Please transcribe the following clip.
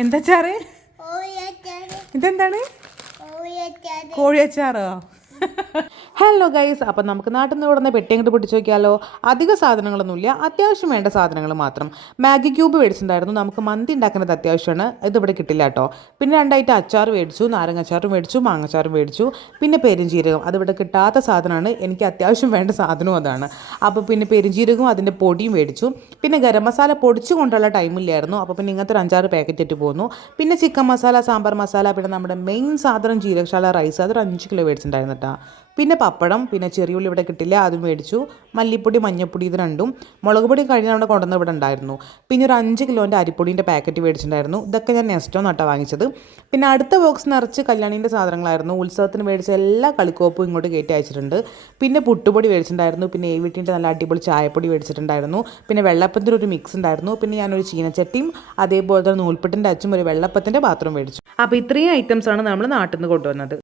എന്താ അച്ചാറ്? ഇതെന്താണ്? കോഴി അച്ചാറോ? ഹലോ ഗൈസ്, അപ്പം നമുക്ക് നാട്ടിൽ നിന്ന് ഇവിടെ നിന്ന് പെട്ടി അങ്ങോട്ട് പിടിച്ച് നോക്കിയാലോ. അധിക സാധനങ്ങളൊന്നുമില്ല, അത്യാവശ്യം വേണ്ട സാധനങ്ങൾ മാത്രം. മാഗി ക്യൂബ് മേടിച്ചിട്ടുണ്ടായിരുന്നു, നമുക്ക് മന്തി ഉണ്ടാക്കുന്നത് അത്യാവശ്യമാണ്. ഇതിവിടെ കിട്ടില്ല കേട്ടോ. പിന്നെ 2 ഐറ്റം അച്ചാർ മേടിച്ചു, നാരങ്ങ അച്ചാറും മേടിച്ചു, മാങ്ങച്ചാറും മേടിച്ചു. പിന്നെ പെരുംജീരകം, അതിവിടെ കിട്ടാത്ത സാധനമാണ്, എനിക്ക് അത്യാവശ്യം വേണ്ട സാധനവും അതാണ്. അപ്പോൾ പിന്നെ പെരുംജീരകവും അതിൻ്റെ പൊടിയും മേടിച്ചു. പിന്നെ ഗരം മസാല പൊടിച്ചു കൊണ്ടുള്ള ടൈമില്ലായിരുന്നു, അപ്പോൾ പിന്നെ ഇങ്ങനത്തെ ഒരു 5-6 പാക്കറ്റ് ഇട്ട് പോന്നു. പിന്നെ ചിക്കൻ മസാല, സാമ്പാർ മസാല, പിന്നെ നമ്മുടെ മെയിൻ സാധനം ജീരകശാല റൈസ്, അതൊരു 5 കിലോ മേടിച്ചിട്ടുണ്ടായിരുന്നു കേട്ടോ. പിന്നെ പപ്പടം, പിന്നെ ചെറിയുള്ളി ഇവിടെ കിട്ടില്ല, അതും മേടിച്ചു. മല്ലിപ്പൊടി, മഞ്ഞൾപ്പൊടി, ഇത് രണ്ടും. മുളക് പൊടി കഴിഞ്ഞ അവിടെ കൊണ്ടുവന്ന് ഇവിടെ ഉണ്ടായിരുന്നു. പിന്നെ ഒരു 5 കിലോൻ്റെ അരിപ്പൊടീൻ്റെ പാക്കറ്റ് മേടിച്ചിട്ടുണ്ടായിരുന്നു. ഇതൊക്കെ ഞാൻ നെസ്റ്റോ നട്ടാ വാങ്ങിച്ചത്. പിന്നെ അടുത്ത ബോക്സ് നിറച്ച് കല്യാണീൻ്റെ സാധനങ്ങളായിരുന്നു. ഉത്സവത്തിന് മേടിച്ച എല്ലാ കളിക്കോപ്പും ഇങ്ങോട്ട് കയറ്റി അയച്ചിട്ടുണ്ട്. പിന്നെ പുട്ടുപൊടി മേടിച്ചിട്ടുണ്ടായിരുന്നു. പിന്നെ ഏവിട്ടിൻ്റെ നല്ല അടിപൊളി ചായപ്പൊടി മേടിച്ചിട്ടുണ്ടായിരുന്നു. പിന്നെ വെള്ളപ്പത്തിൻ്റെ ഒരു മിക്സ് ഉണ്ടായിരുന്നു. പിന്നെ ഞാനൊരു ചീനച്ചട്ടിയും അതേപോലെ തന്നെ നൂൽപ്പെട്ടിൻ്റെ അച്ചും ഒരു വെള്ളപ്പത്തിൻ്റെ പാത്രം മേടിച്ചു. അപ്പോൾ ഇത്രയും ഐറ്റംസാണ് നമ്മൾ നാട്ടിൽ നിന്ന് കൊണ്ടുവന്നത്.